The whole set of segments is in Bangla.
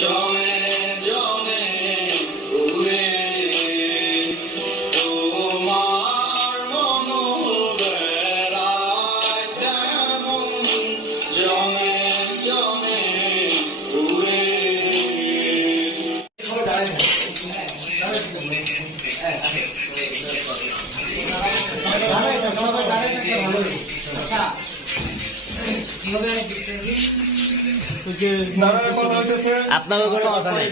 জনে জনে ঘুরে তোমার মনোবেড়ায় তেমন জনে জনে ঘুরে। আচ্ছা কিভাবে আমি দেখতে পারি? আপনারও কোনো কথা নেই।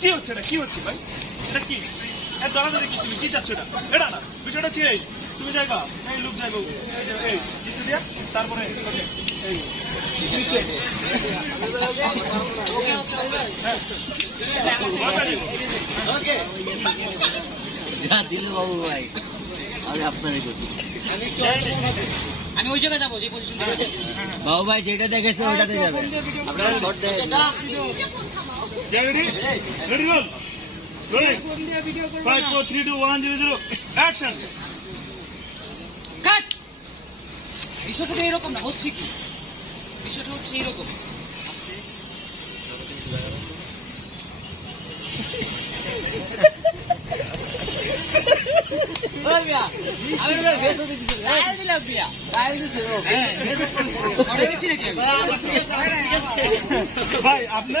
কি হচ্ছে না, কি হচ্ছে ভাই, এটা কি দরাদরি কি, তুমি কি চাচ্ছ? এটা এটা না, বিষয়টা হচ্ছে এই, তুমি যাইবা এই লোক যাইব এই কিছু দিয়া তারপরে এই যা দিল বাবু ভাই, আমি আপনারই করি। আমি ওই জায়গায় যাবো যে পজিশন বাবু ভাই যেটা দেখেছে ওটাতে যাবে। আপনারা শর্ট দেন। ready ready roll rolling 5 4 3 2 1 0 0 action কাট। বিষয়টা তো এরকম না, হচ্ছে কি বিষয়টা হচ্ছে এইরকম। ভাই আপনি